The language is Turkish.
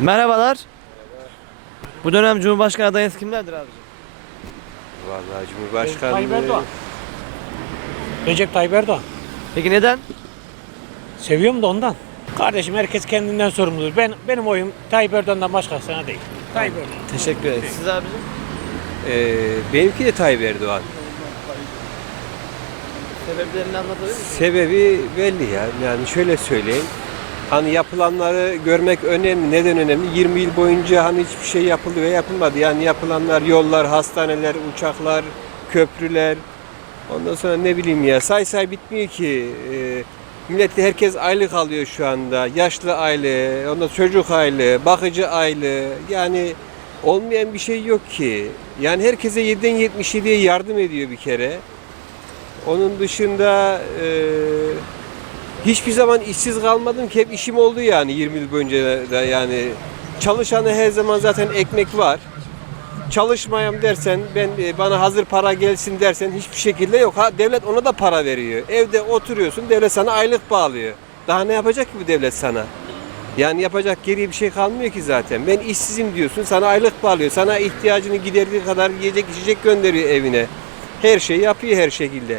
Merhabalar. Bu dönem Cumhurbaşkanı adayınız kimlerdir abicim? Vallahi Tayyip Cumhurbaşkanlığı Erdoğan. Recep Tayyip Erdoğan. Peki neden? Seviyorum da ondan. Kardeşim herkes kendinden sorumludur. Ben benim oyum Tayyip Erdoğan'dan başkasına değil. Tayyip Erdoğan. Teşekkür ederiz. Siz abicim? Ee, benimki de Tayyip Erdoğan. Sebeplerini anlatabilir misiniz? Sebebi belli ya. Yani şöyle söyleyeyim. Hani yapılanları görmek önemli. Neden önemli? 20 yıl boyunca hani hiçbir şey yapıldı ve yapılmadı. Yani yapılanlar yollar, hastaneler, uçaklar, köprüler. Ondan sonra ne bileyim ya say say bitmiyor ki. Ee, millet de herkes aylık alıyor şu anda. Yaşlı aile, ondan çocuk aile, bakıcı aile. Yani olmayan bir şey yok ki. Yani herkese 7'den 77'ye yardım ediyor bir kere. Onun dışında e, hiçbir zaman işsiz kalmadım ki hep işim oldu yani 20 yıl boyunca da yani çalışanı her zaman zaten ekmek var. Çalışmayayım dersen ben e, bana hazır para gelsin dersen hiçbir şekilde yok. Ha devlet ona da para veriyor. Evde oturuyorsun devlet sana aylık bağlıyor. Daha ne yapacak ki bu devlet sana? Yani yapacak geriye bir şey kalmıyor ki zaten. Ben işsizim diyorsun sana aylık bağlıyor. Sana ihtiyacını giderdiği kadar yiyecek içecek gönderiyor evine. Her şeyi yapıyor her şekilde.